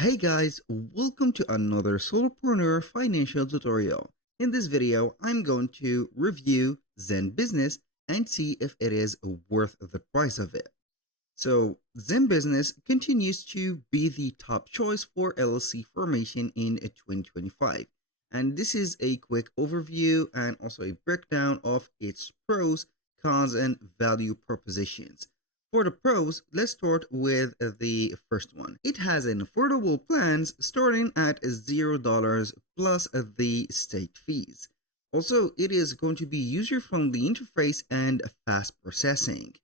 Hey guys, welcome to another Solopreneur financial tutorial. In this video, I'm going to review Zenbusiness and see if it is worth the price of it. So, Zenbusiness continues to be the top choice for LLC formation in 2025. And this is a quick overview and also a breakdown of its pros, cons, and value propositions. For the pros, let's start with the first one. It has an affordable plans starting at $0 plus the state fees. Also, it is going to be user-friendly interface and fast processing.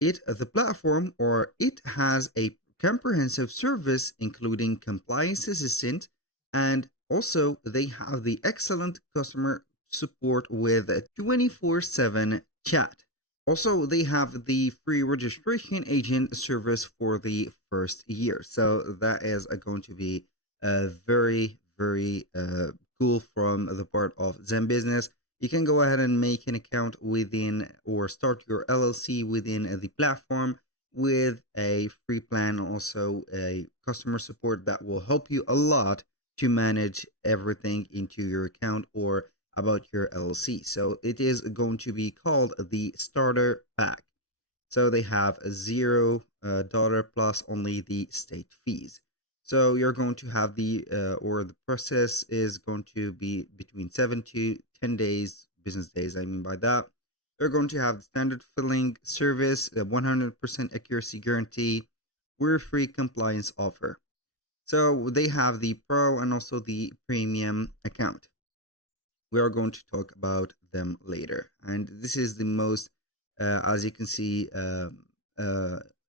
The platform or it has a comprehensive service including compliance assistant, and also they have the excellent customer support with a 24/7 chat. Also, they have the free registration agent service for the first year. So that is going to be very cool from the part of Zen Business. You can go ahead and make an account within or start your LLC within the platform with a free plan, also a customer support that will help you a lot to manage everything into your account or about your LLC. So it is going to be called the starter pack. So they have a $0 plus only the state fees. So you're going to have the process is going to be between 7 to 10 days, business days. I mean by that, you're going to have the standard filling service, a 100% accuracy guarantee, we're free compliance offer. So they have the pro and also the premium account. We are going to talk about them later. And this is the most, as you can see, uh,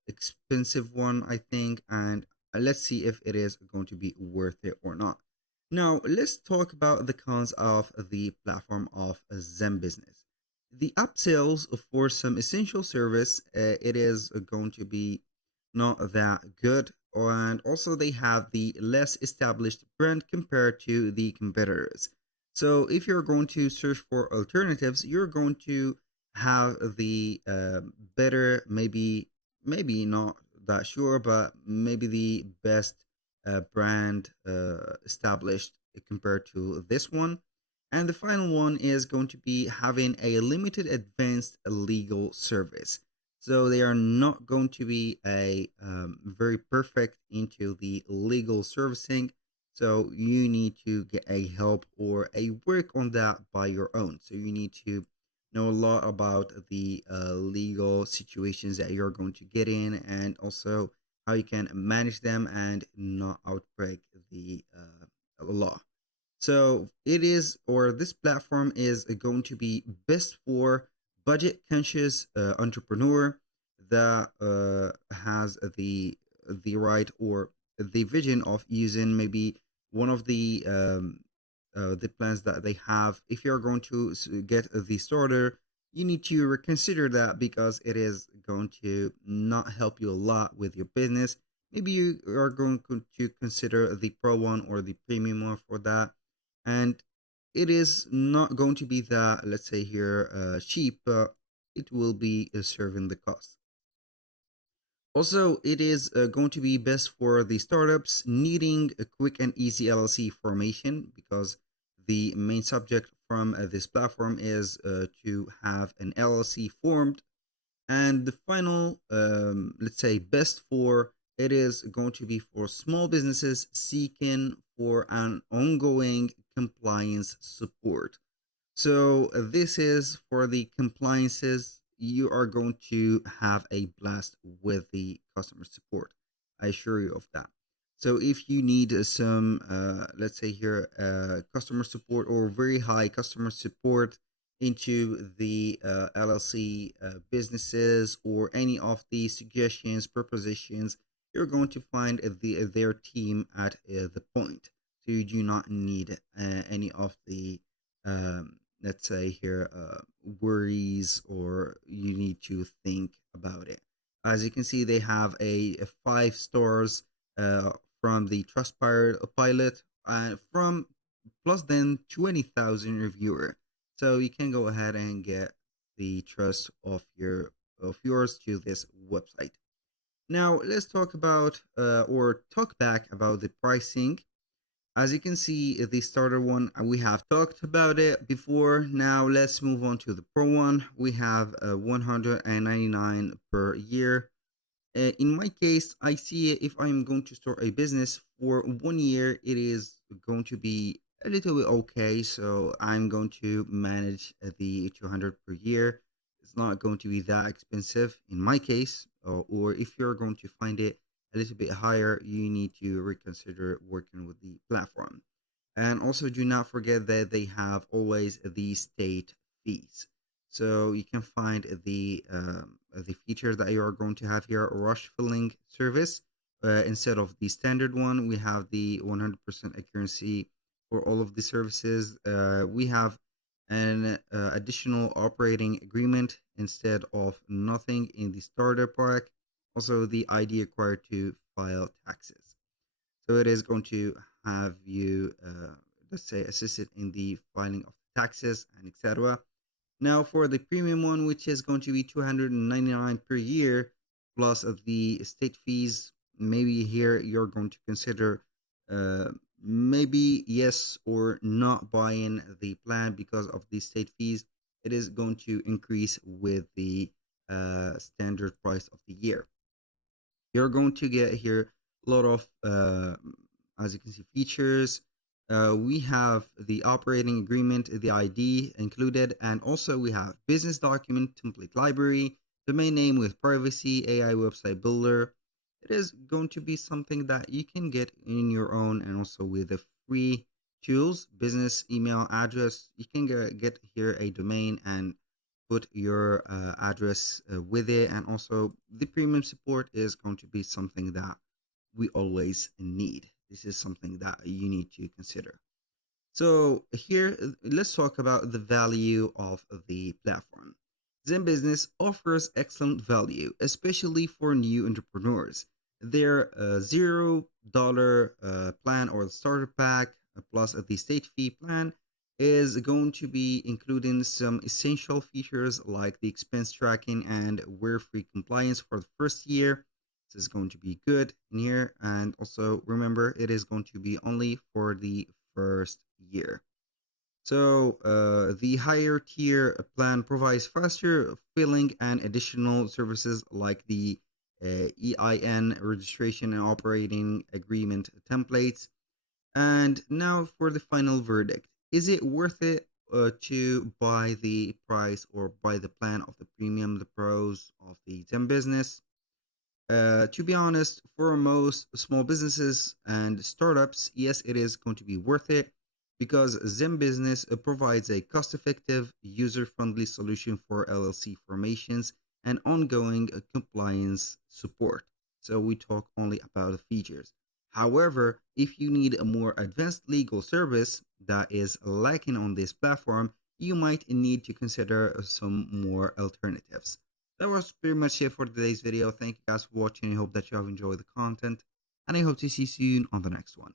expensive one, I think. And let's see if it is going to be worth it or not. Now, let's talk about the cons of the platform of Zen Business. The upsells for some essential service, it is going to be not that good. And also, they have the less established brand compared to the competitors. So if you're going to search for alternatives, you're going to have the better, maybe not that sure, but maybe the best brand established compared to this one. And the final one is going to be having a limited advanced legal service. So they are not going to be a very perfect into the legal servicing, so you need to get a help or a work on that by your own. So you need to know a lot about the legal situations that you're going to get in, and also how you can manage them and not outbreak the law. So it is, or this platform is going to be best for budget conscious entrepreneur that has the right or the vision of using maybe one of the plans that they have. If you're going to get the starter, you need to reconsider that because it is going to not help you a lot with your business. Maybe you are going to consider the pro one or the premium one for that, and it is not going to be that, let's say here, cheap, but it will be serving the cost. Also, it is going to be best for the startups needing a quick and easy LLC formation, because the main subject from this platform is to have an LLC formed. And the final, let's say, best for it is going to be for small businesses seeking for an ongoing compliance support. So this is for the compliances. You are going to have a blast with the customer support. I assure you of that. So if you need some, let's say here, customer support or very high customer support into the LLC businesses or any of the suggestions, propositions, you're going to find their team at the point. So you do not need any of the let's say here, worries, or you need to think about it. As you can see, they have a 5 stars uh, from the Trustpilot from plus than 20,000 reviewer. So you can go ahead and get the trust of yours to this website. Now let's talk about or talk back about the pricing. As you can see, the starter one, we have talked about it before. Now let's move on to the pro one. We have 199 per year. In my case, I see if I'm going to start a business for 1 year, it is going to be a little bit okay. So I'm going to manage the 200 per year. It's not going to be that expensive in my case. Or if you're going to find it a little bit higher, you need to reconsider working with the platform. And also, do not forget that they have always the state fees. So you can find the feature that you are going to have here, rush filling service. Instead of the standard one, we have the 100% accuracy for all of the services. We have an additional operating agreement instead of nothing in the starter pack. Also, the ID required to file taxes. So it is going to have you, let's say, assisted in the filing of taxes and etc. Now for the premium one, which is going to be 299 per year plus of the state fees, maybe here you're going to consider uh, maybe yes or not buying the plan because of the state fees. It is going to increase with the standard price of the year. You're going to get here a lot of, as you can see, features. We have the operating agreement, the ID included, and also we have business document template library, domain name with privacy, AI website builder. It is going to be something that you can get in your own and also with the free tools, business email address. You can get here a domain and put your address with it. And also, the premium support is going to be something that we always need. This is something that you need to consider. So here, let's talk about the value of the platform. Zen Business offers excellent value, especially for new entrepreneurs. Their $0 plan or the starter pack plus the state fee plan is going to be including some essential features like the expense tracking and wire-free compliance for the first year. This is going to be good in here, and also remember it is going to be only for the first year. So the higher tier plan provides faster filling and additional services like the EIN registration and operating agreement templates. And now for the final verdict. Is it worth it to buy the price or buy the plan of the premium, the pros of the Zen business? To be honest, for most small businesses and startups, yes, it is going to be worth it because Zen Business provides a cost effective, user friendly solution for LLC formations and ongoing compliance support. So, we talk only about the features. However, if you need a more advanced legal service that is lacking on this platform, you might need to consider some more alternatives. That was pretty much it for today's video. Thank you guys for watching. I hope that you have enjoyed the content, and I hope to see you soon on the next one.